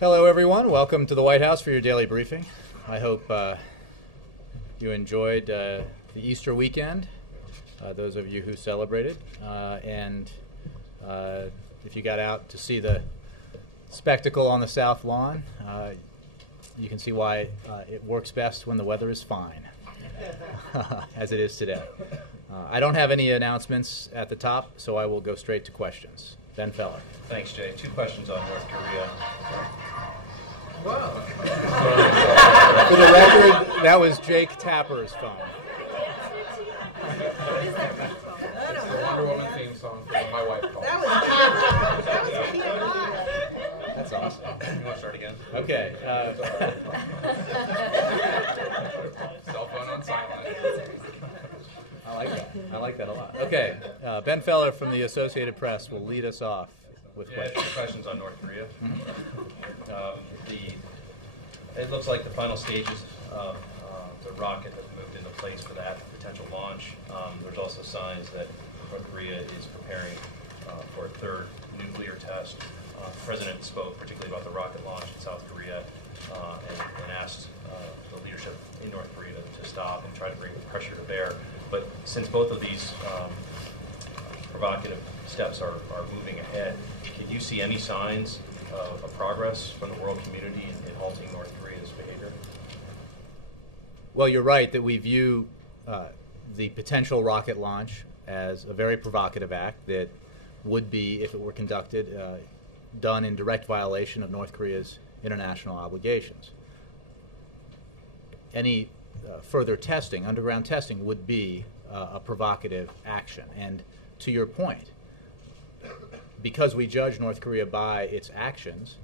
Hello, everyone. Welcome to the White House for your daily briefing. I hope you enjoyed the Easter weekend, those of you who celebrated. And if you got out to see the spectacle on the South Lawn, you can see why it works best when the weather is fine, as it is today. I don't have any announcements at the top, so I will go straight to questions. Ben Feller. Thanks, Jay. Two questions on North Korea. Wow. For the record, that was Jake Tapper's phone. It's the Wonder Woman theme song from my wife called. That was TMI. That's awesome. You want to start again? Okay. Cell phone on silent. I like that. I like that a lot. Okay. Ben Feller from the Associated Press will lead us off with questions. Questions on North Korea. It looks like the final stages of the rocket have moved into place for that potential launch. There's also signs that North Korea is preparing for a third nuclear test. The president spoke particularly about the rocket launch in South Korea and asked the leadership in North Korea to stop and try to bring the pressure to bear. But since both of these provocative steps are moving ahead, can you see any signs of progress from the world community in halting North Korea's behavior? Well, you're right that we view the potential rocket launch as a very provocative act that would be, if it were conducted, done in direct violation of North Korea's international obligations. Any further testing, underground testing, would be a provocative action. And to your point, because we judge North Korea by its actions,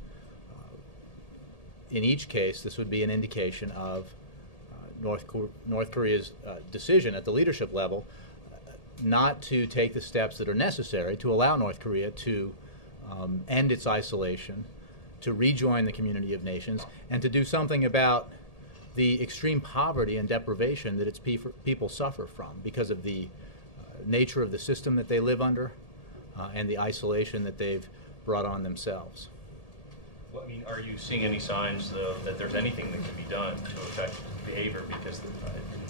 in each case this would be an indication of North Korea's decision at the leadership level not to take the steps that are necessary to allow North Korea to end its isolation, to rejoin the community of nations, and to do something about the extreme poverty and deprivation that its people suffer from because of the nature of the system that they live under and the isolation that they've brought on themselves. Well, I mean, are you seeing any signs, though, that there's anything that can be done to affect behavior? Because it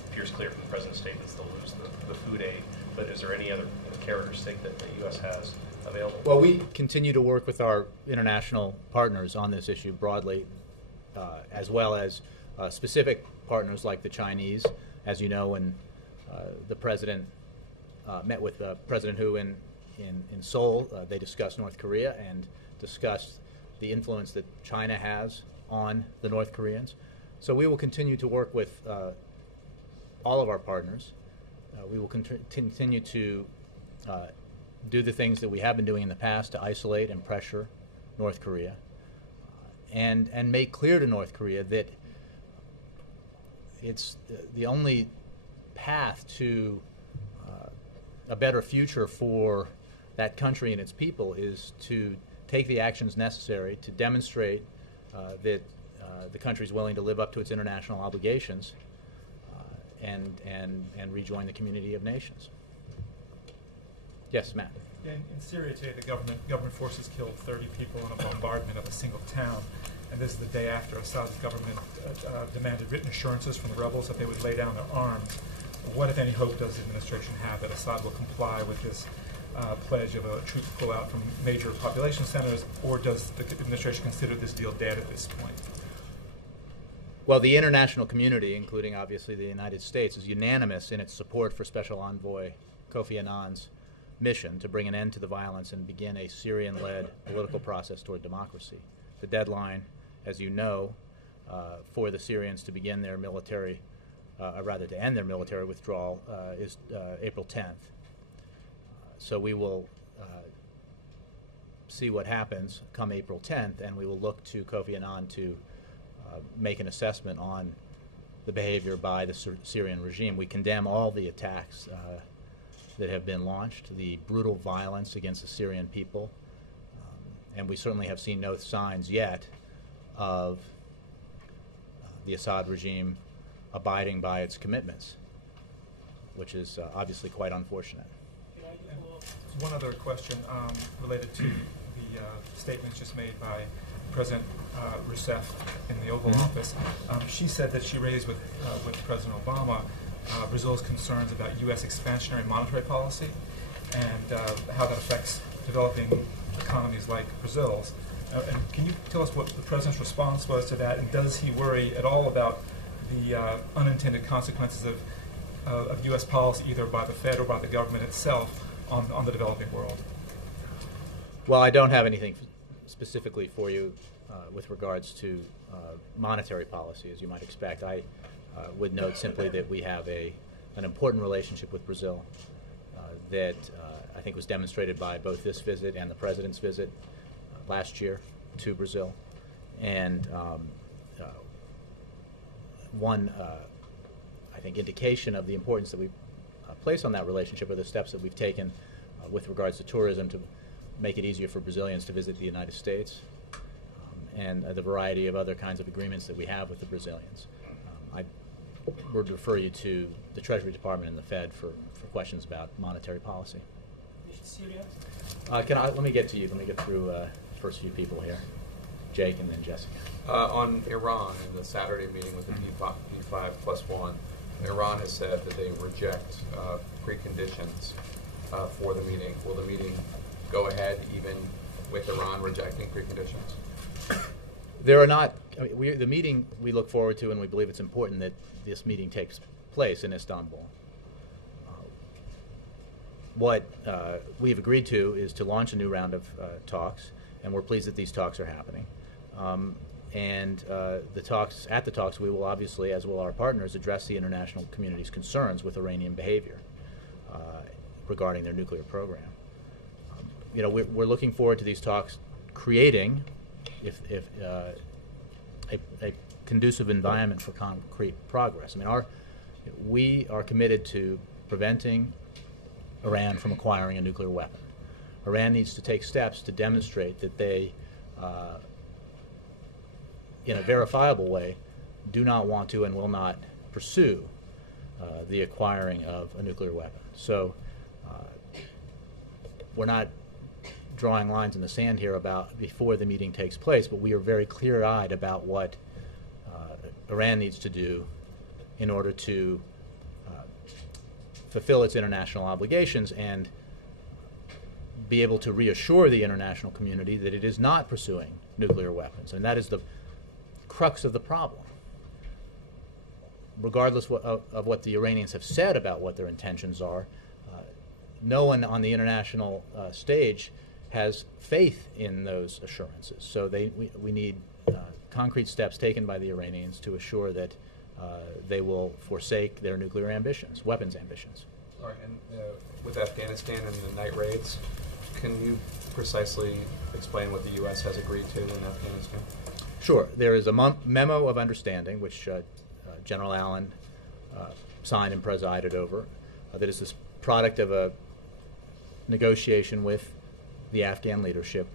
appears clear from the president's statements they'll lose the food aid. But is there any other characteristic that the U.S. has available? Well, we continue to work with our international partners on this issue broadly, as well as specific partners like the Chinese. As you know, when the president met with President Hu in Seoul, they discussed North Korea and discussed the influence that China has on the North Koreans. So we will continue to work with all of our partners. We will continue to do the things that we have been doing in the past to isolate and pressure North Korea, and make clear to North Korea that it's the only path to a better future for that country and its people is to take the actions necessary to demonstrate that the country is willing to live up to its international obligations and rejoin the community of nations. Yes, Matt. Yeah, in Syria today, the government forces killed 30 people in a bombardment of a single town, and this is the day after Assad's government demanded written assurances from the rebels that they would lay down their arms. What, if any, hope does the administration have that Assad will comply with this pledge of a troop pullout from major population centers, or does the administration consider this deal dead at this point? Well, the international community, including obviously the United States, is unanimous in its support for Special Envoy Kofi Annan's mission to bring an end to the violence and begin a Syrian-led political process toward democracy. The deadline, as you know, for the Syrians to begin their military, rather to end their military withdrawal, is April 10th. So we will see what happens come April 10th, and we will look to Kofi Annan to make an assessment on the behavior by the Syrian regime. We condemn all the attacks that have been launched, the brutal violence against the Syrian people, and we certainly have seen no signs yet of the Assad regime abiding by its commitments, which is obviously quite unfortunate. One other question related to the statements just made by President Rousseff in the Oval Office. She said that she raised with President Obama Brazil's concerns about U.S. expansionary monetary policy and how that affects developing economies like Brazil's. And can you tell us what the President's response was to that, and does he worry at all about the unintended consequences of U.S. policy, either by the Fed or by the government itself, on the developing world? Well, I don't have anything specifically for you with regards to monetary policy, as you might expect. I would note simply that we have an important relationship with Brazil that I think was demonstrated by both this visit and the President's visit last year to Brazil. And one, I think, indication of the importance that we place on that relationship are the steps that we've taken with regards to tourism to make it easier for Brazilians to visit the United States, and the variety of other kinds of agreements that we have with the Brazilians. I would refer you to the Treasury Department and the Fed for questions about monetary policy. Let me get to you. Let me get through the first few people here. Jake and then Jessica. On Iran, in the Saturday meeting with the P5+1, Iran has said that they reject preconditions for the meeting. Will the meeting go ahead even with Iran rejecting preconditions? There are not. I mean, the meeting we look forward to, and we believe it's important that this meeting takes place in Istanbul. What we've agreed to is to launch a new round of talks, and we're pleased that these talks are happening. At the talks, we will obviously, as will our partners, address the international community's concerns with Iranian behavior regarding their nuclear program. We're looking forward to these talks creating, a conducive environment for concrete progress. I mean, we are committed to preventing Iran from acquiring a nuclear weapon. Iran needs to take steps to demonstrate that they, in a verifiable way, do not want to and will not pursue the acquiring of a nuclear weapon. So we're not drawing lines in the sand here about before the meeting takes place, but we are very clear-eyed about what Iran needs to do in order to fulfill its international obligations and be able to reassure the international community that it is not pursuing nuclear weapons. And that is the crux of the problem. Regardless of what the Iranians have said about what their intentions are, no one on the international stage has faith in those assurances. So we need concrete steps taken by the Iranians to assure that they will forsake their nuclear ambitions, weapons ambitions. All right, and with Afghanistan and the night raids, can you precisely explain what the U.S. has agreed to in Afghanistan? Sure. There is a memo of understanding, which General Allen signed and presided over, that is this product of a negotiation with the Afghan leadership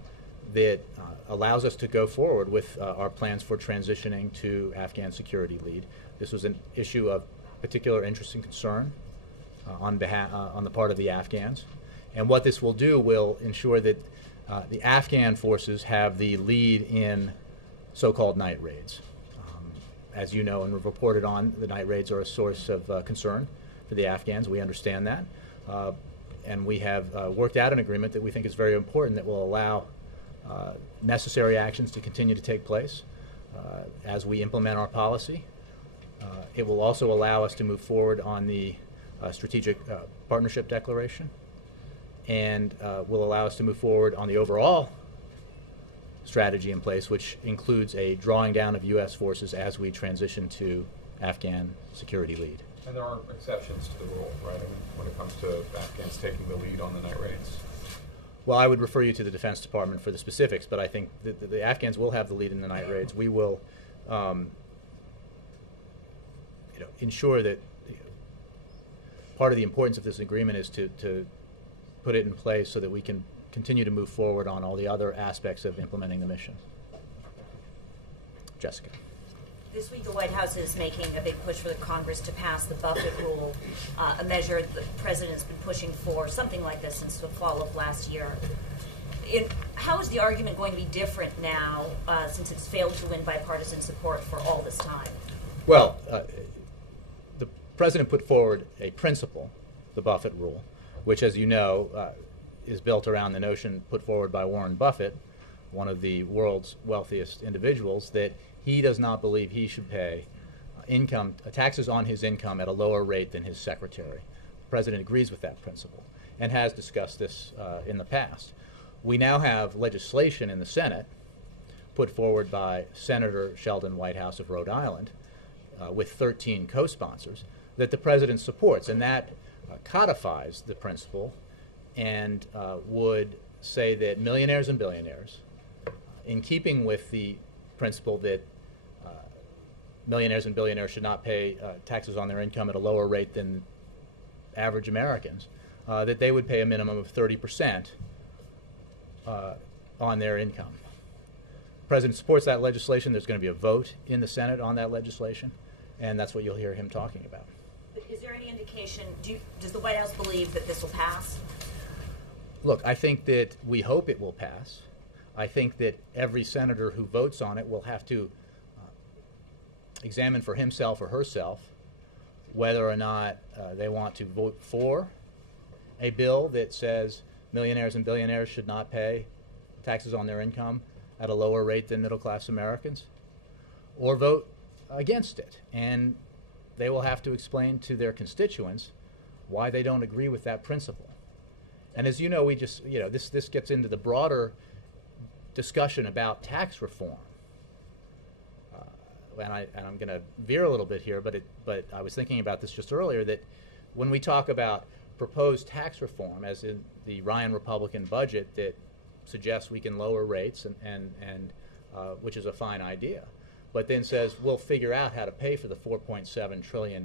that allows us to go forward with our plans for transitioning to Afghan security lead. This was an issue of particular interest and concern on the part of the Afghans. And what this will do will ensure that the Afghan forces have the lead in so-called night raids. As you know and we've reported on, the night raids are a source of concern for the Afghans. We understand that. And we have worked out an agreement that we think is very important that will allow necessary actions to continue to take place as we implement our policy. It will also allow us to move forward on the strategic partnership declaration, and will allow us to move forward on the overall strategy in place, which includes a drawing down of U.S. forces as we transition to Afghan security lead. And there are exceptions to the rule, right? I mean, when it comes to Afghans taking the lead on the night raids. Well, I would refer you to the Defense Department for the specifics, but I think the Afghans will have the lead in the night raids. We will ensure that part of the importance of this agreement is to put it in place so that we can continue to move forward on all the other aspects of implementing the mission. Jessica. This week, the White House is making a big push for the Congress to pass the Buffett rule, a measure the President's been pushing for something like this since the fall of last year. How is the argument going to be different now since it's failed to win bipartisan support for all this time? Well, the president put forward a principle, the Buffett rule, which, as you know, is built around the notion put forward by Warren Buffett, one of the world's wealthiest individuals, that he does not believe he should pay taxes on his income at a lower rate than his secretary. The president agrees with that principle and has discussed this in the past. We now have legislation in the Senate put forward by Senator Sheldon Whitehouse of Rhode Island with 13 co-sponsors that the president supports, and that codifies the principle and would say that millionaires and billionaires, in keeping with the principle that millionaires and billionaires should not pay taxes on their income at a lower rate than average Americans, that they would pay a minimum of 30% on their income. The president supports that legislation. There's going to be a vote in the Senate on that legislation, and that's what you'll hear him talking about. But is there any indication, does the White House believe that this will pass? Look, I think that we hope it will pass. I think that every senator who votes on it will have to examine for himself or herself whether or not they want to vote for a bill that says millionaires and billionaires should not pay taxes on their income at a lower rate than middle-class Americans, or vote against it. And they will have to explain to their constituents why they don't agree with that principle. And as you know, this gets into the broader discussion about tax reform. And I'm going to veer a little bit here, but I was thinking about this just earlier, that when we talk about proposed tax reform, as in the Ryan Republican budget that suggests we can lower rates, and which is a fine idea, but then says we'll figure out how to pay for the $4.7 trillion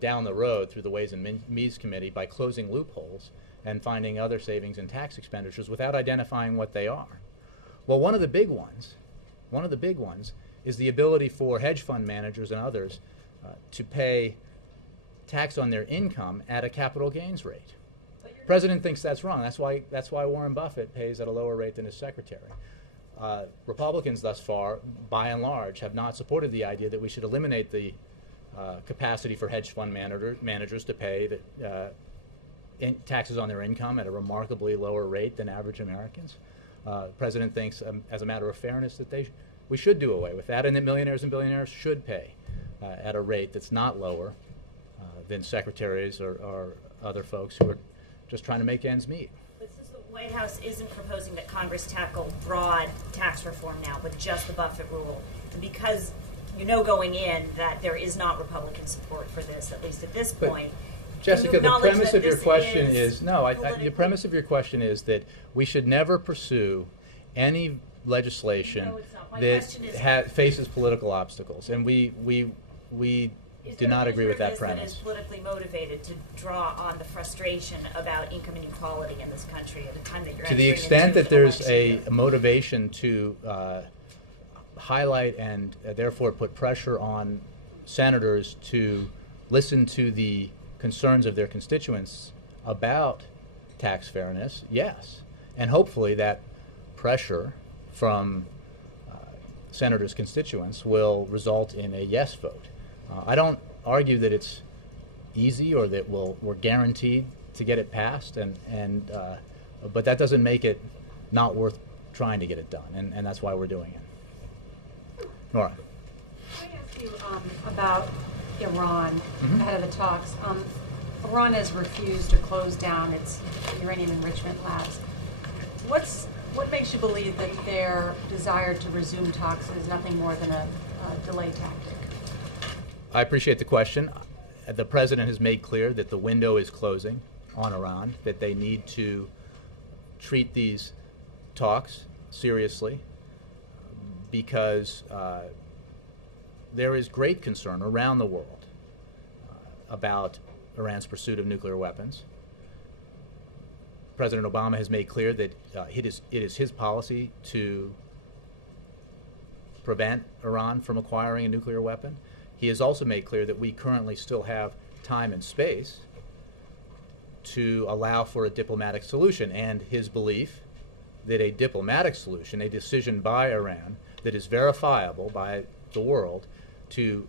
down the road through the Ways and Means Committee by closing loopholes and finding other savings in tax expenditures without identifying what they are. Well, one of the big ones is the ability for hedge fund managers and others to pay tax on their income at a capital gains rate. The president thinks that's wrong. That's why Warren Buffett pays at a lower rate than his secretary. Republicans thus far, by and large, have not supported the idea that we should eliminate the capacity for hedge fund managers to pay taxes on their income at a remarkably lower rate than average Americans. The president thinks, as a matter of fairness, that we should do away with that, and that millionaires and billionaires should pay at a rate that's not lower than secretaries or other folks who are just trying to make ends meet. But since the White House isn't proposing that Congress tackle broad tax reform now, but just the Buffett rule, and because you know going in that there is not Republican support for this, at least at this point, Jessica, the premise of your question is the premise of your question is that we should never pursue any legislation that faces political obstacles, and we do not agree with that premise. That is politically motivated to draw on the frustration about income inequality in this country at a time that you're to the extent that there's a motivation to highlight and therefore put pressure on senators to listen to the concerns of their constituents about tax fairness, yes. And hopefully that pressure from senators' constituents will result in a yes vote. I don't argue that it's easy or that we're guaranteed to get it passed, but that doesn't make it not worth trying to get it done, and that's why we're doing it. Nora. Can I ask you about Iran ahead of the talks? Iran has refused to close down its uranium enrichment labs. What makes you believe that their desire to resume talks is nothing more than a delay tactic? I appreciate the question. The president has made clear that the window is closing on Iran, that they need to treat these talks seriously because there is great concern around the world about Iran's pursuit of nuclear weapons. President Obama has made clear that it is his policy to prevent Iran from acquiring a nuclear weapon. He has also made clear that we currently still have time and space to allow for a diplomatic solution, and his belief that a diplomatic solution, a decision by Iran that is verifiable by the world to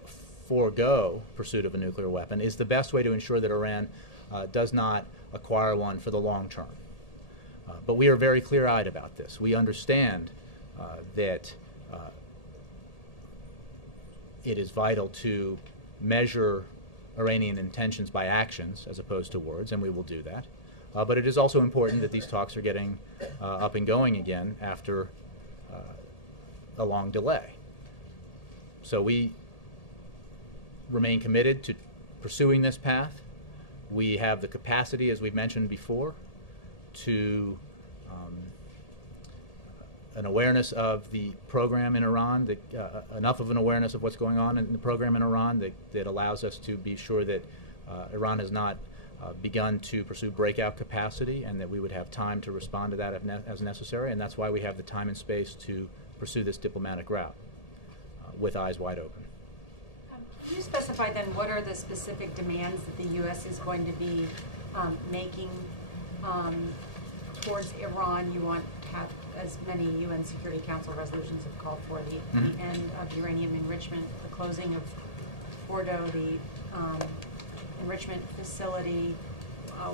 forego pursuit of a nuclear weapon is the best way to ensure that Iran does not acquire one for the long term. But we are very clear-eyed about this. We understand that it is vital to measure Iranian intentions by actions as opposed to words, and we will do that. But it is also important that these talks are getting up and going again after a long delay. So we remain committed to pursuing this path. We have the capacity, as we've mentioned before, to an awareness of the program in Iran, enough of an awareness of what's going on in the program in Iran that allows us to be sure that Iran has not begun to pursue breakout capacity, and that we would have time to respond to that as necessary. And that's why we have the time and space to pursue this diplomatic route with eyes wide open. Can you specify then what are the specific demands that the U.S. is going to be making towards Iran? You want to have, as many UN Security Council resolutions have called for, the end of uranium enrichment, the closing of Fordo, the enrichment facility.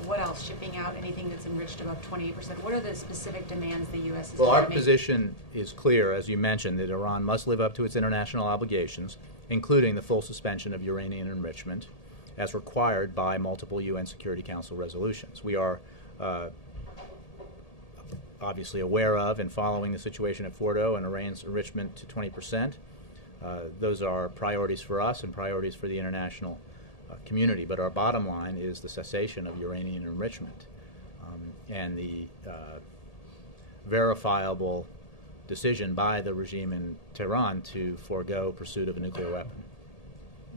What else? Shipping out anything that's enriched above 28%. What are the specific demands the U.S. is Well, our going to make? position is clear, as you mentioned, that Iran must live up to its international obligations, including the full suspension of uranium enrichment, as required by multiple UN Security Council resolutions. We are obviously aware of and following the situation at Fordo and Iran's enrichment to 20%. Those are priorities for us and priorities for the international community. But our bottom line is the cessation of uranium enrichment and the verifiable decision by the regime in Tehran to forego pursuit of a nuclear weapon.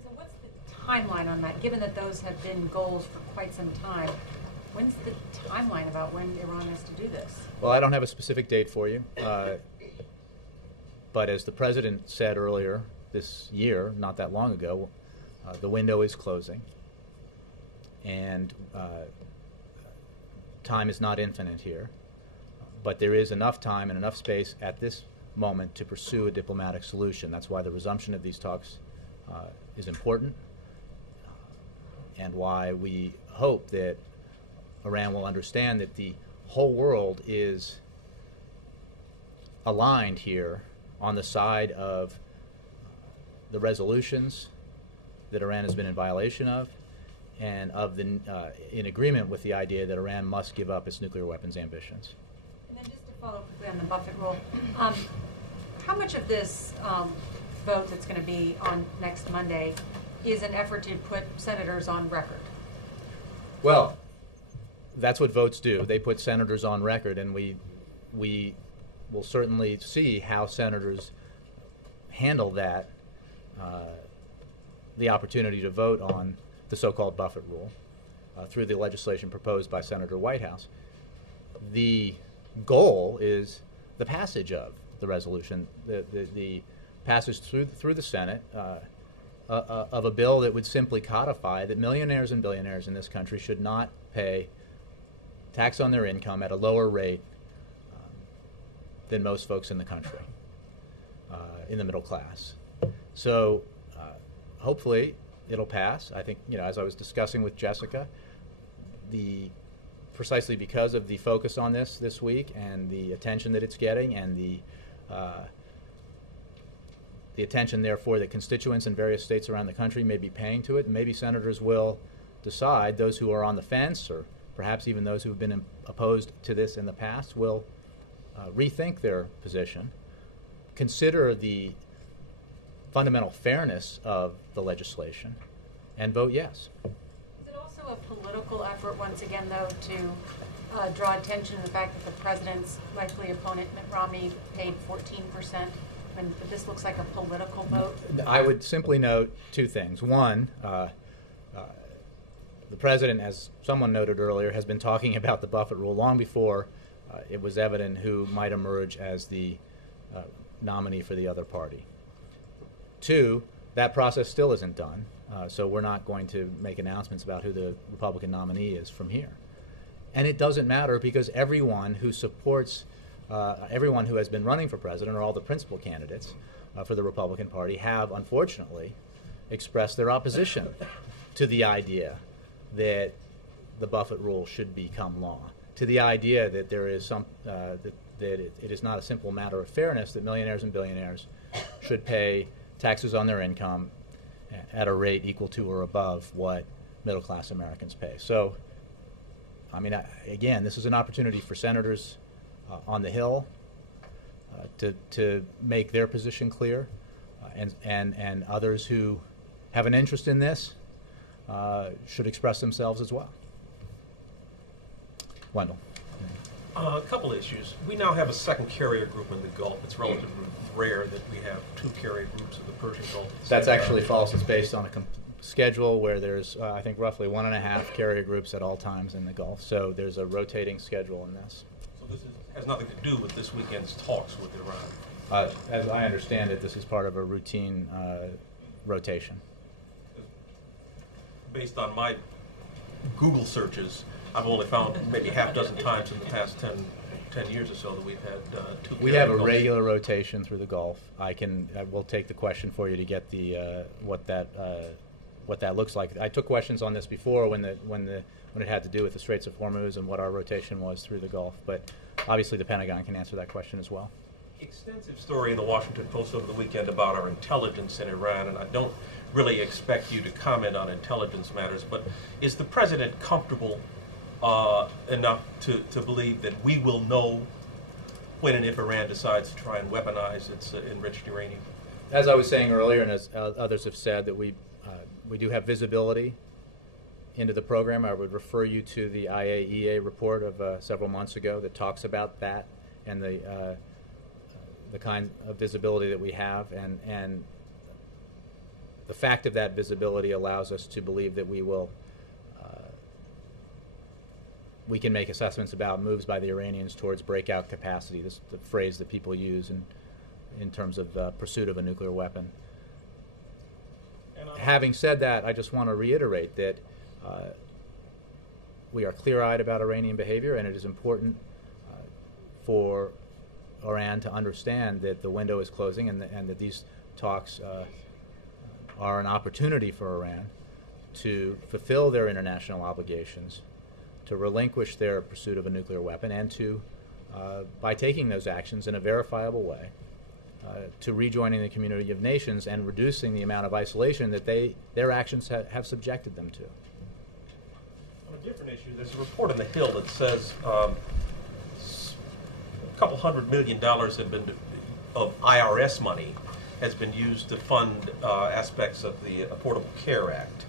So what's the timeline on that? Given that those have been goals for quite some time, when's the timeline about when Iran has to do this? Well, I don't have a specific date for you. But as the president said earlier this year, not that long ago, the window is closing. And time is not infinite here. But there is enough time and enough space at this moment to pursue a diplomatic solution. That's why the resumption of these talks is important, and why we hope that Iran will understand that the whole world is aligned here on the side of the resolutions that Iran has been in violation of, and of the in agreement with the idea that Iran must give up its nuclear weapons ambitions. And then just to follow quickly on the Buffett rule, how much of this vote that's going to be on next Monday is an effort to put senators on record? Well, that's what votes do. They put senators on record, and we will certainly see how senators handle that, the opportunity to vote on the so-called Buffett rule through the legislation proposed by Senator Whitehouse. The goal is the passage of the resolution, the passage through the Senate of a bill that would simply codify that millionaires and billionaires in this country should not pay tax on their income at a lower rate than most folks in the country, in the middle class. So hopefully it'll pass. I think, as I was discussing with Jessica, precisely because of the focus on this week and the attention that it's getting, and the attention, therefore, that constituents in various states around the country may be paying to it, maybe senators will decide, those who are on the fence, or perhaps even those who have been opposed to this in the past, will rethink their position, consider the fundamental fairness of the legislation, and vote yes. Is it also a political effort, once again, though, to draw attention to the fact that the president's likely opponent, Mitt Romney, paid 14%? And this looks like a political vote? I would simply note two things. One, the president, as someone noted earlier, has been talking about the Buffett rule long before it was evident who might emerge as the nominee for the other party. Two, that process still isn't done, so we're not going to make announcements about who the Republican nominee is from here. And it doesn't matter, because everyone who supports everyone who has been running for president, or all the principal candidates for the Republican Party, have unfortunately expressed their opposition to the idea that the Buffett rule should become law, to the idea that there is that it is not a simple matter of fairness that millionaires and billionaires should pay taxes on their income at a rate equal to or above what middle-class Americans pay. So, I mean, again, this is an opportunity for senators on the Hill to make their position clear, and others who have an interest in this should express themselves as well. Wendell. A couple issues. We now have a second carrier group in the Gulf. It's relatively rare that we have two carrier groups of the Persian Gulf. That's actually false. It's based on a schedule where there's, I think, roughly 1.5 carrier groups at all times in the Gulf. So there's a rotating schedule in this. So this has nothing to do with this weekend's talks with Iran? As I understand it, this is part of a routine rotation. Based on my Google searches, I've only found maybe half dozen times in the past 10 years or so that we've had two. We have a regular rotation through the Gulf. We'll take the question for you to get the what that looks like. I took questions on this before when it had to do with the Straits of Hormuz and what our rotation was through the Gulf. But obviously, the Pentagon can answer that question as well. Extensive story in the Washington Post over the weekend about our intelligence in Iran, and I don't really expect you to comment on intelligence matters, but is the president comfortable enough to believe that we will know when and if Iran decides to try and weaponize its enriched uranium? As I was saying earlier, and as others have said, that we do have visibility into the program. I would refer you to the IAEA report of several months ago that talks about that and the kind of visibility that we have, and the fact of that visibility allows us to believe that we can make assessments about moves by the Iranians towards breakout capacity. This is the phrase that people use in terms of pursuit of a nuclear weapon. Having said that, I just want to reiterate that we are clear-eyed about Iranian behavior, and it is important for Iran to understand that the window is closing, and that these talks are an opportunity for Iran to fulfill their international obligations, to relinquish their pursuit of a nuclear weapon, and to, by taking those actions in a verifiable way, to rejoining the community of nations and reducing the amount of isolation that their actions have subjected them to. On a different issue, there's a report on the Hill that says a couple $100 million of IRS money has been used to fund aspects of the Affordable Care Act.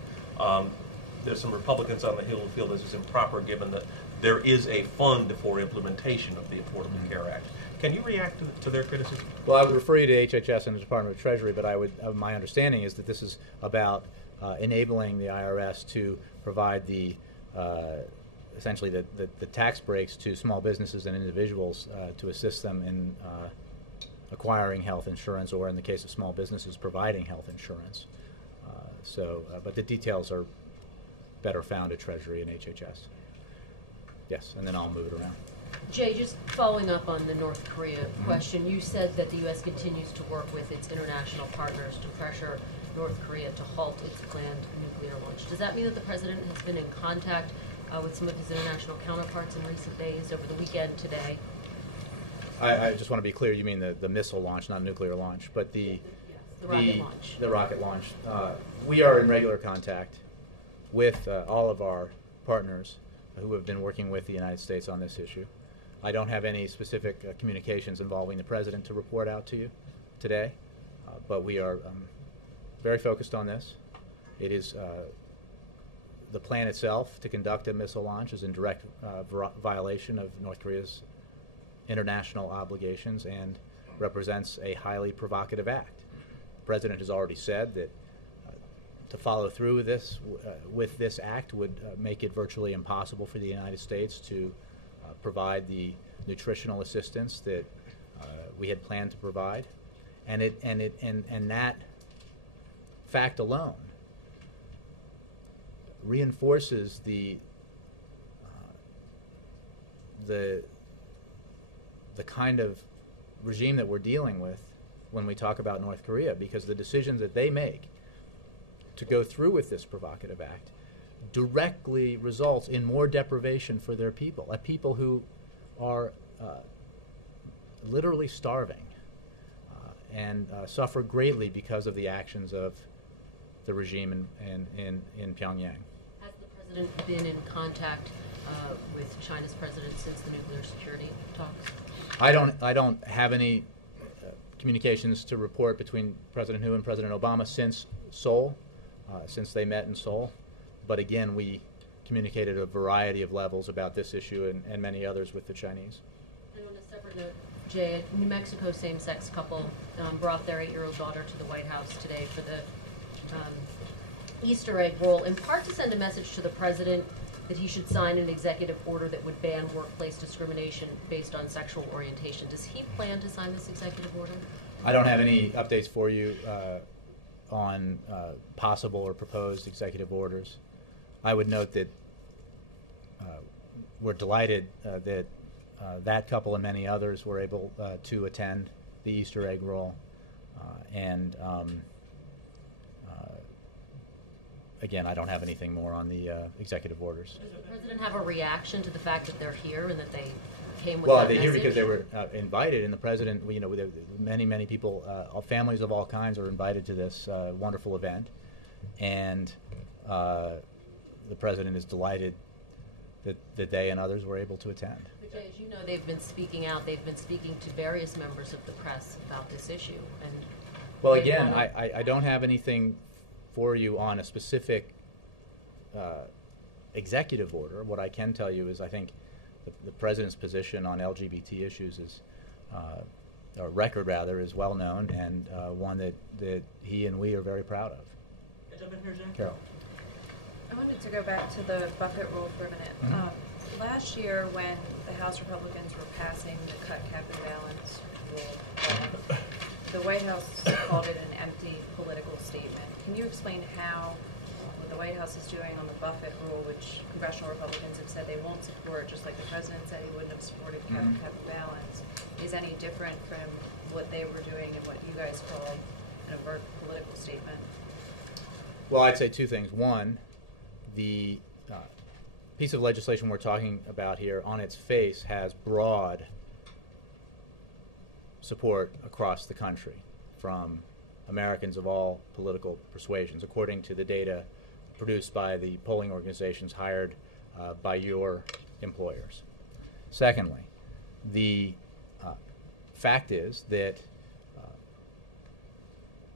There's some Republicans on the Hill who feel this is improper given that there is a fund for implementation of the Affordable Care Act. Can you react to their criticism? Well, I would refer you to HHS and the Department of Treasury, but my understanding is that this is about enabling the IRS to provide essentially the tax breaks to small businesses and individuals to assist them in acquiring health insurance, or in the case of small businesses, providing health insurance. But the details are better found at Treasury and HHS. Yes, and then I'll move it around. Jay, just following up on the North Korea question, you said that the U.S. continues to work with its international partners to pressure North Korea to halt its planned nuclear launch. Does that mean that the president has been in contact with some of his international counterparts in recent days, over the weekend, today? I just want to be clear, you mean the missile launch, not nuclear launch, but the rocket launch. The rocket launch. We are in regular contact with all of our partners who have been working with the United States on this issue. I don't have any specific communications involving the president to report out to you today, but we are very focused on this. It is the plan itself to conduct a missile launch is in direct violation of North Korea's international obligations and represents a highly provocative act. The president has already said that to follow through with this act would make it virtually impossible for the United States to provide the nutritional assistance that we had planned to provide, and that fact alone reinforces the the kind of regime that we're dealing with when we talk about North Korea, because the decisions that they make to go through with this provocative act directly results in more deprivation for their people, people who are literally starving and suffer greatly because of the actions of the regime in Pyongyang. Has the president been in contact with China's president since the nuclear security talks? I don't have any communications to report between President Hu and President Obama since Seoul, since they met in Seoul. But again, we communicated at a variety of levels about this issue and many others with the Chinese. And on a separate note, Jay, a New Mexico same-sex couple brought their 8-year-old daughter to the White House today for the Easter egg roll, in part to send a message to the president that he should sign an executive order that would ban workplace discrimination based on sexual orientation. Does he plan to sign this executive order? I don't have any updates for you on possible or proposed executive orders. I would note that we're delighted that that couple and many others were able to attend the Easter egg roll. Again, I don't have anything more on the executive orders. Does the president have a reaction to the fact that they're here and that they came with Well, that they're here message? because they were invited, and the president, many people, families of all kinds are invited to this wonderful event, and the president is delighted that they and others were able to attend. But Jay, as you know, they've been speaking out. They've been speaking to various members of the press about this issue. And Well, again, I don't have anything for you on a specific executive order. What I can tell you is I think the president's position on LGBT issues is, or record rather, is well known, and one that he and we are very proud of. Carol. I wanted to go back to the bucket rule for a minute. Mm-hmm. Last year, when the House Republicans were passing the cut, cap, and balance rule, the White House called it an empty political statement. Can you explain how what the White House is doing on the buffet rule, which congressional Republicans have said they won't support, just like the president said he wouldn't have supported cap, cap, and balance, is any different from what they were doing and what you guys call an overt political statement? Well, I'd say two things. One, the piece of legislation we're talking about here on its face has broad support across the country from Americans of all political persuasions, according to the data produced by the polling organizations hired by your employers. Secondly, the fact is that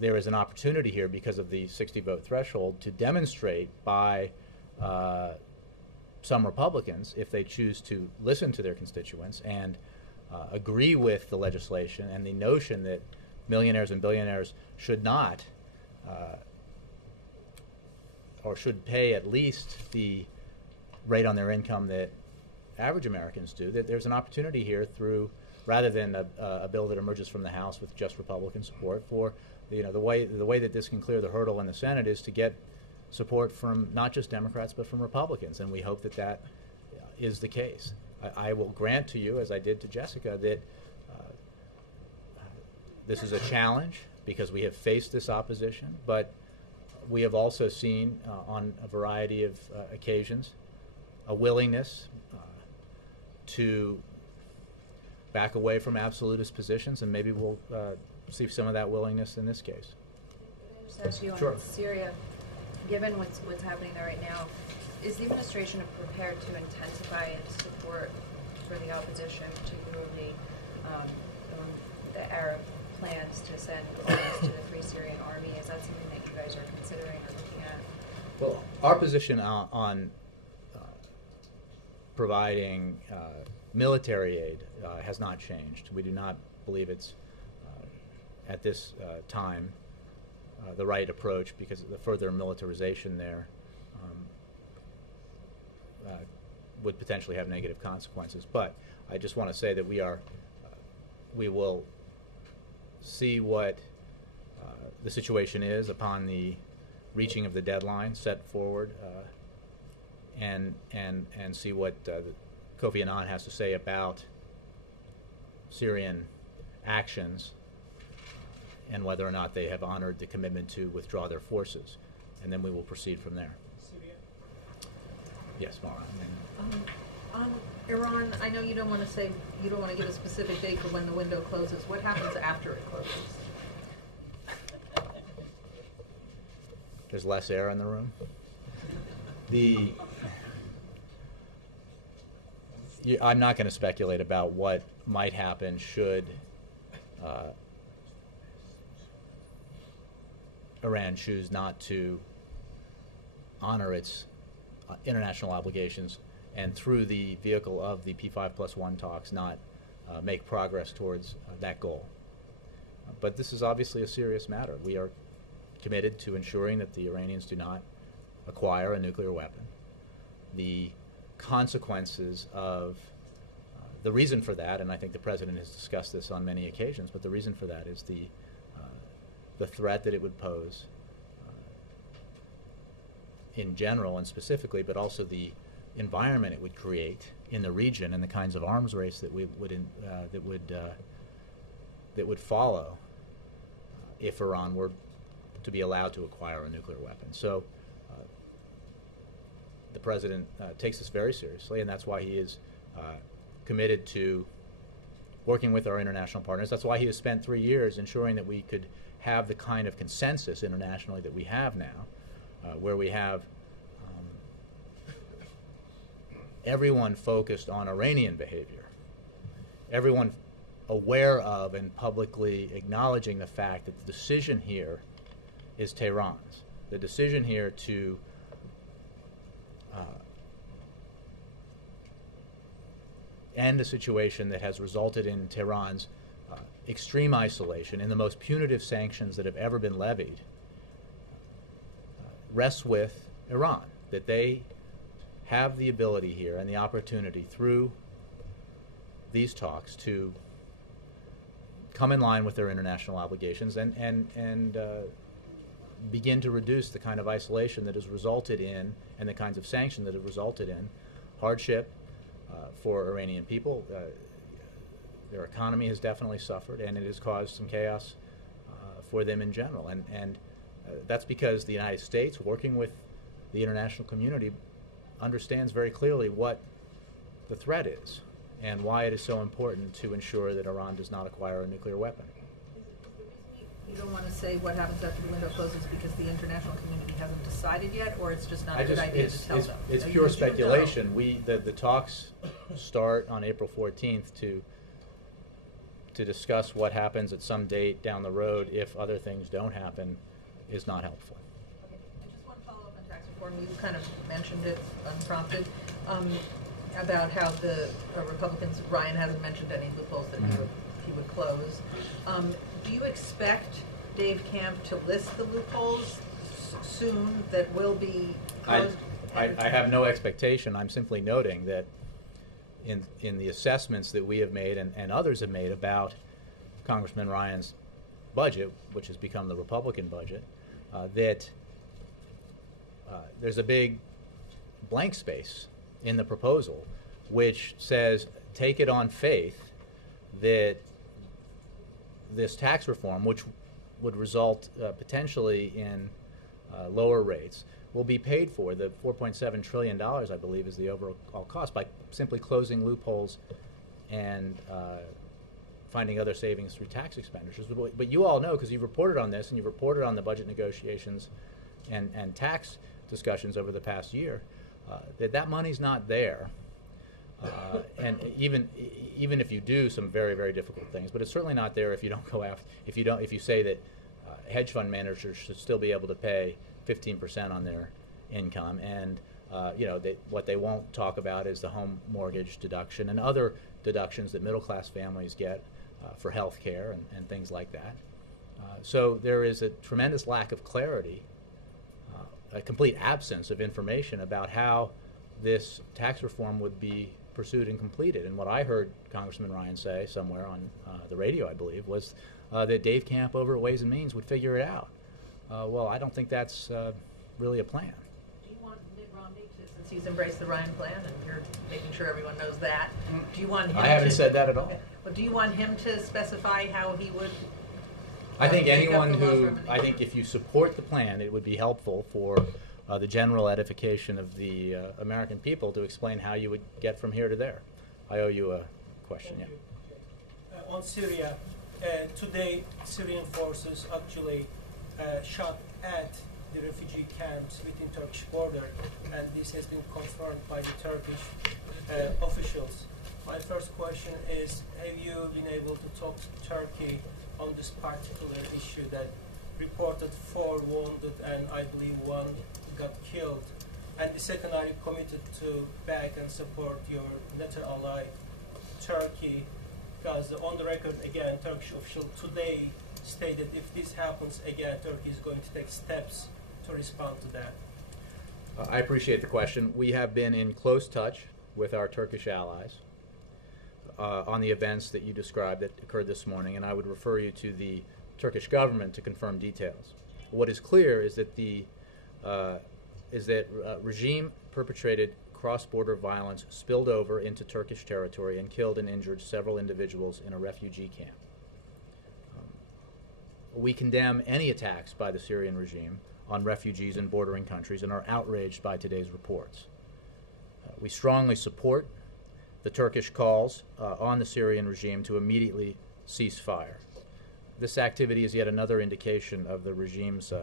there is an opportunity here because of the 60-vote threshold to demonstrate by some Republicans, if they choose to listen to their constituents and agree with the legislation and the notion that millionaires and billionaires should not or should pay at least the rate on their income that average Americans do, that there's an opportunity here through, rather than a bill that emerges from the House with just Republican support, for the way that this can clear the hurdle in the Senate is to get support from not just Democrats but from Republicans, and we hope that that is the case. I will grant to you, as I did to Jessica, that this is a challenge because we have faced this opposition, but we have also seen on a variety of occasions a willingness to back away from absolutist positions, and maybe we'll see some of that willingness in this case. Can I just ask you Sure. on Syria, given what's happening there right now, is the administration prepared to intensify its support for the opposition, particularly the Arab plans to send arms to the Free Syrian Army? Is that something that you guys are considering or looking at? Well, our position on providing military aid has not changed. We do not believe it's at this time the right approach, because the further militarization there would potentially have negative consequences. But I just want to say that we will see what the situation is upon the reaching of the deadline set forward, and see what Kofi Annan has to say about Syrian actions and whether or not they have honored the commitment to withdraw their forces. And then we will proceed from there. Yes, Mara. On Iran, I know you don't want to give a specific date for when the window closes. What happens after it closes? There's less air in the room. I'm not going to speculate about what might happen should Iran choose not to honor its international obligations and through the vehicle of the P5+1 talks not make progress towards that goal. But this is obviously a serious matter. We are committed to ensuring that the Iranians do not acquire a nuclear weapon. The consequences of the reason for that, and I think the President has discussed this on many occasions, but the reason for that is the threat that it would pose in general and specifically, but also the environment it would create in the region and the kinds of arms race that would follow if Iran were to be allowed to acquire a nuclear weapon. So the President takes this very seriously, and that's why he is committed to working with our international partners. That's why he has spent 3 years ensuring that we could have the kind of consensus internationally that we have now, where we have everyone focused on Iranian behavior, everyone aware of and publicly acknowledging the fact that the decision here is Tehran's. The decision here to end a situation that has resulted in Tehran's extreme isolation and the most punitive sanctions that have ever been levied rests with Iran, that they have the ability here and the opportunity through these talks to come in line with their international obligations and begin to reduce the kind of isolation that has resulted in and the kinds of sanctions that have resulted in hardship for Iranian people. Their economy has definitely suffered, and it has caused some chaos for them in general. And that's because the United States, working with the international community, understands very clearly what the threat is and why it is so important to ensure that Iran does not acquire a nuclear weapon. You don't want to say what happens after the window closes because the international community hasn't decided yet, or it's just not a good idea to tell them? It's pure speculation. The talks start on April 14th to discuss what happens at some date down the road if other things don't happen is not helpful. Okay. And just one follow-up on tax reform. You kind of mentioned it unprompted about how the Republicans, Ryan hasn't mentioned any loopholes that he would close. Do you expect Dave Camp to list the loopholes soon that will be closed? I have no expectation. I'm simply noting that in the assessments that we have made and others have made about Congressman Ryan's budget, which has become the Republican budget, that there's a big blank space in the proposal which says take it on faith that this tax reform, which would result potentially in lower rates, will be paid for. The $4.7 trillion, I believe, is the overall cost by simply closing loopholes and finding other savings through tax expenditures. But you all know, because you've reported on this and you've reported on the budget negotiations and tax discussions over the past year, that money's not there. And even if you do some very, very difficult things, but it's certainly not there if you don't go after, if you say that hedge fund managers should still be able to pay 15% on their income, and what they won't talk about is the home mortgage deduction and other deductions that middle class families get for health care and things like that. So there is a tremendous lack of clarity, a complete absence of information about how this tax reform would be pursued and completed. And what I heard Congressman Ryan say somewhere on the radio, I believe, was that Dave Camp over at Ways and Means would figure it out. Well, I don't think that's really a plan. Do you want Mitt Romney to, since he's embraced the Ryan plan and you're making sure everyone knows that, do you want him I haven't to, said that at all. Okay. But do you want him to specify how he would? I think take up anyone the laws who, from I think if you support the plan, it would be helpful for the general edification of the American people to explain how you would get from here to there. I owe you a question, Thank yeah. you. On Syria, today Syrian forces actually shot at the refugee camps within Turkish border, and this has been confirmed by the Turkish officials. My first question is, have you been able to talk to Turkey on this particular issue that reported 4 wounded and I believe 1 got killed? And the second, are you committed to back and support your NATO ally, Turkey? Because on the record, again, Turkish official today stated if this happens again, Turkey is going to take steps to respond to that. I appreciate the question. We have been in close touch with our Turkish allies on the events that you described that occurred this morning, and I would refer you to the Turkish government to confirm details. What is clear is that the regime perpetrated cross-border violence spilled over into Turkish territory and killed and injured several individuals in a refugee camp. We condemn any attacks by the Syrian regime on refugees in bordering countries and are outraged by today's reports. We strongly support the Turkish calls on the Syrian regime to immediately cease fire. This activity is yet another indication of the regime's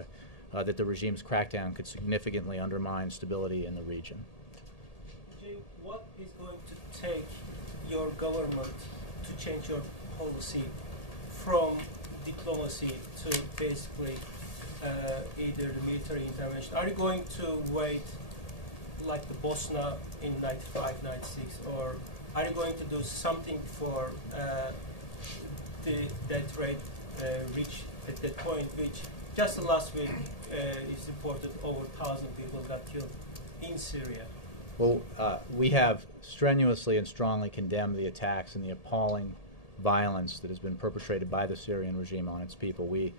that the regime's crackdown could significantly undermine stability in the region. Jay, what is going to take your government to change your policy from diplomacy to basically either the military intervention? Are you going to wait like the Bosnia in 95, 96, or are you going to do something for the death rate reach at that point, which just last week is reported over 1,000 people got killed in Syria? Well, we have strenuously and strongly condemned the attacks and the appalling violence that has been perpetrated by the Syrian regime on its people. We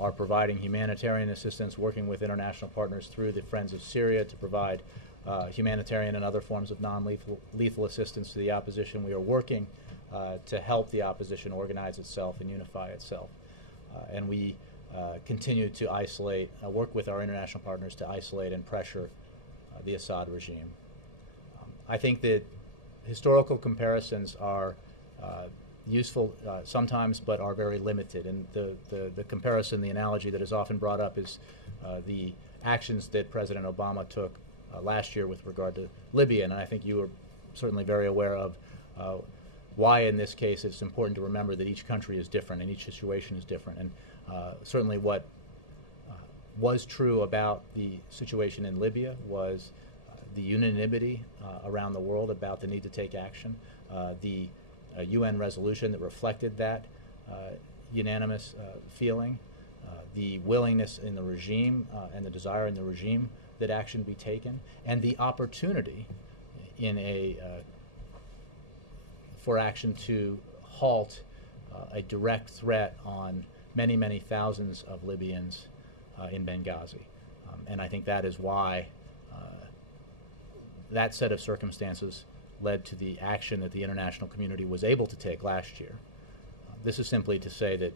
are providing humanitarian assistance, working with international partners through the Friends of Syria to provide humanitarian and other forms of non-lethal assistance to the opposition. We are working to help the opposition organize itself and unify itself. And we continue to isolate, work with our international partners to isolate and pressure the Assad regime. I think that historical comparisons are useful sometimes, but are very limited. And the comparison, the analogy that is often brought up is the actions that President Obama took last year with regard to Libya. And I think you are certainly very aware of why in this case it's important to remember that each country is different and each situation is different. And certainly what was true about the situation in Libya was the unanimity around the world about the need to take action, the UN resolution that reflected that unanimous feeling, the willingness in the regime and the desire in the regime that action be taken, and the opportunity in for action to halt a direct threat on many, many thousands of Libyans in Benghazi. And I think that is why that set of circumstances led to the action that the international community was able to take last year. This is simply to say that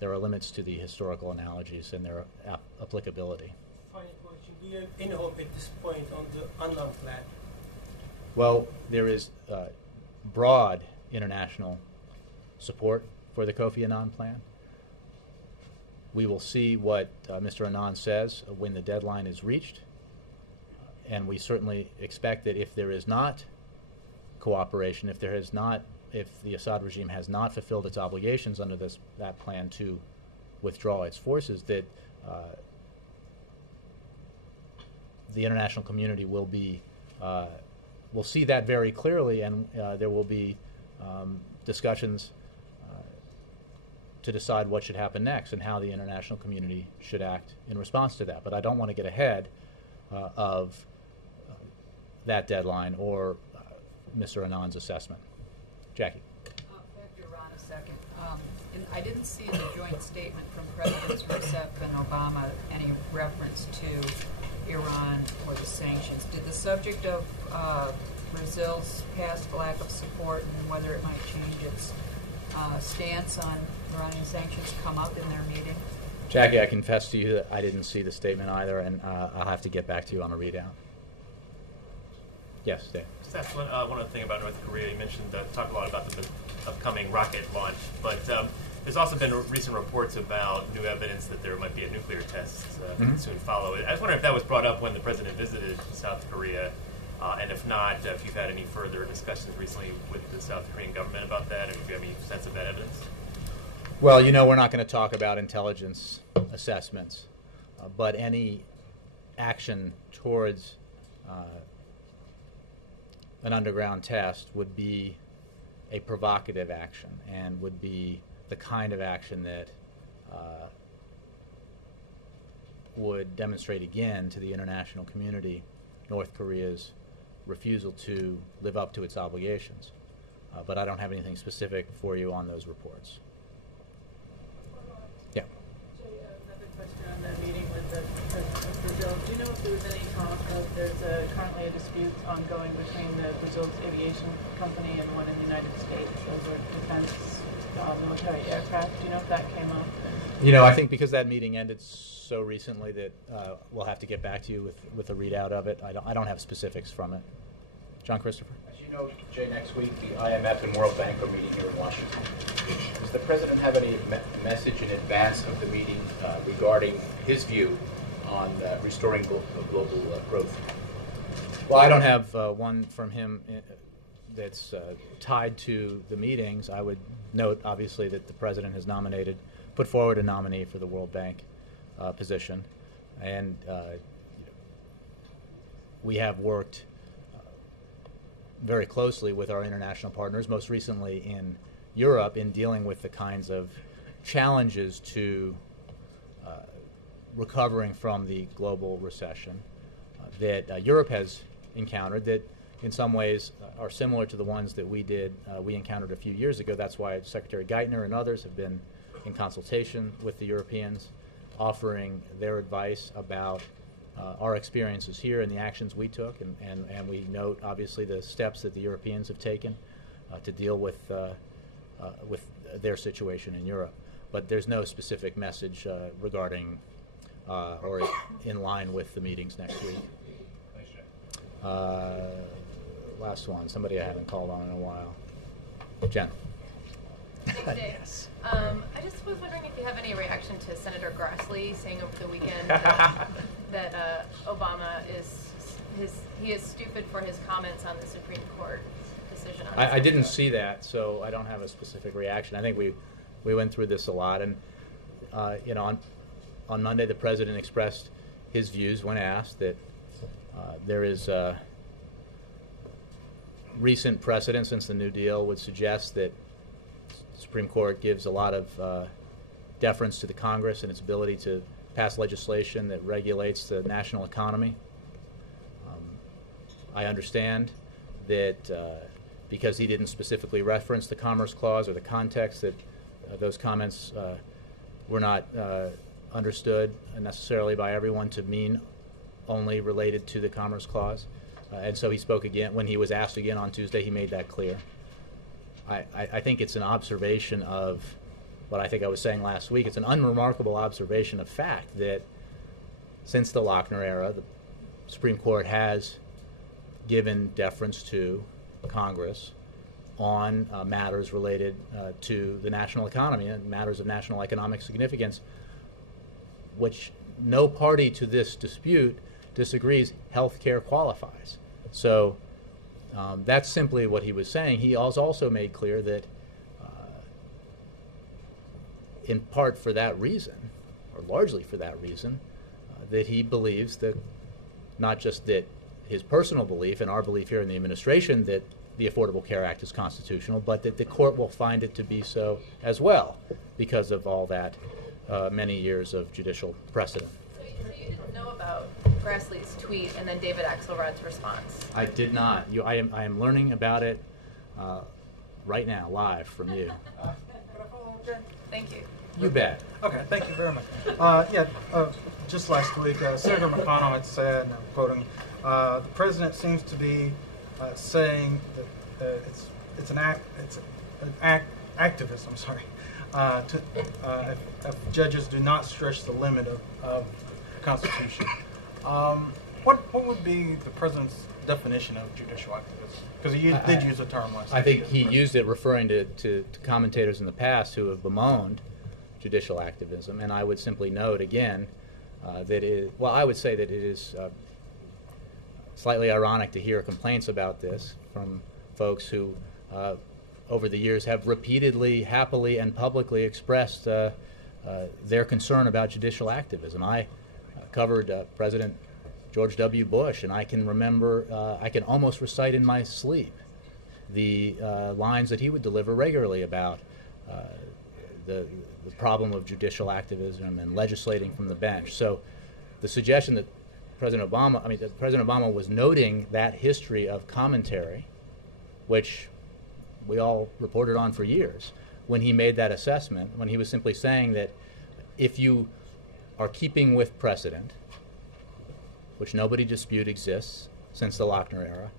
there are limits to the historical analogies and their applicability. Final question. Do you have any hope at this point on the Annan plan? Well, there is broad international support for the Kofi Annan plan. We will see what Mr. Annan says when the deadline is reached, and we certainly expect that if there is not cooperation, if the Assad regime has not fulfilled its obligations under that plan to withdraw its forces, that the international community will see that very clearly, and there will be discussions to decide what should happen next and how the international community should act in response to that. But I don't want to get ahead of that deadline or Mr. Annan's assessment. Jackie. Back to Iran a second. I didn't see in the joint statement from Presidents Rousseff and Obama any reference to Iran or the sanctions. Did the subject of Brazil's past lack of support and whether it might change its stance on Iranian sanctions come up in their meeting? Jackie, I confess to you that I didn't see the statement either, and I'll have to get back to you on a readout. Yes, Dave. Just ask one other thing about North Korea. You mentioned, talked a lot about the upcoming rocket launch, but there's also been recent reports about new evidence that there might be a nuclear test that could soon follow. I was wondering if that was brought up when the president visited South Korea, and if not, if you've had any further discussions recently with the South Korean government about that, and if you have any sense of that evidence. Well, you know, we're not going to talk about intelligence assessments, but any action towards an underground test would be a provocative action and would be the kind of action that would demonstrate again to the international community North Korea's refusal to live up to its obligations. But I don't have anything specific for you on those reports. Yeah. Jay, another question on that meeting with the President of Brazil. Do you know if there was any talk of there's currently a dispute ongoing between Brazil's aviation company and one in the United States? Those are defense military aircraft. Do you know if that came up? You know, I think because that meeting ended so recently that we'll have to get back to you with a readout of it. I don't have specifics from it. John Christopher. As you know, Jay, next week the IMF and World Bank are meeting here in Washington. Does the President have any message in advance of the meeting regarding his view on restoring global growth? Well, I don't have one from him that's tied to the meetings. I would note, obviously, that the President has put forward a nominee for the World Bank position. And we have worked very closely with our international partners, most recently in Europe, in dealing with the kinds of challenges to recovering from the global recession that Europe has encountered, that in some ways are similar to the ones that we encountered a few years ago. That's why Secretary Geithner and others have been in consultation with the Europeans, offering their advice about our experiences here and the actions we took, and we note obviously the steps that the Europeans have taken to deal with their situation in Europe. But there's no specific message regarding or in line with the meetings next week. Thanks, Jay. Last one, somebody I haven't called on in a while. Jen. Yes. I just was wondering if you have any reaction to Senator Grassley saying over the weekend that Obama is stupid for his comments on the Supreme Court decision. I didn't see that, so I don't have a specific reaction. I think we went through this a lot, and you know, on Monday the President expressed his views when asked that there is recent precedent since the New Deal would suggest that the Supreme Court gives a lot of deference to the Congress and its ability to pass legislation that regulates the national economy. I understand that because he didn't specifically reference the Commerce Clause or the context, that those comments were not understood necessarily by everyone to mean only related to the Commerce Clause. And so he spoke again. When he was asked again on Tuesday, he made that clear. I think it's an observation of what I think I was saying last week. It's an unremarkable observation of fact that since the Lochner era, the Supreme Court has given deference to Congress on matters related to the national economy and matters of national economic significance, which no party to this dispute disagrees health care qualifies. So that's simply what he was saying. He also made clear that in part for that reason, or largely for that reason, that he believes that not just that his personal belief and our belief here in the administration that the Affordable Care Act is constitutional, but that the court will find it to be so as well because of all that many years of judicial precedent. So you didn't know about Grassley's tweet and then David Axelrod's response? I did not. I am learning about it right now, live from you. Thank you. You bet. Okay, thank you very much. Just last week, Senator McConnell had said, and I'm quoting, the president seems to be saying that it's an activism, if judges do not stretch the limit of the Constitution. What would be the president's definition of judicial activism? Because he did use the term last I think week. he used it referring to commentators in the past who have bemoaned judicial activism, and I would simply note again I would say that it is slightly ironic to hear complaints about this from folks who over the years have repeatedly, happily, and publicly expressed their concern about judicial activism. I covered President George W. Bush, and I can remember, I can almost recite in my sleep the lines that he would deliver regularly about the problem of judicial activism and legislating from the bench. So the suggestion that President Obama was noting that history of commentary, which we all reported on for years, when he made that assessment, when he was simply saying that if you are keeping with precedent, which nobody dispute exists since the Lochner era,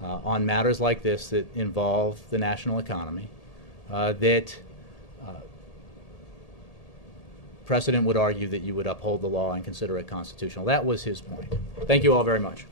on matters like this that involve the national economy, that precedent would argue that you would uphold the law and consider it constitutional. That was his point. Thank you all very much.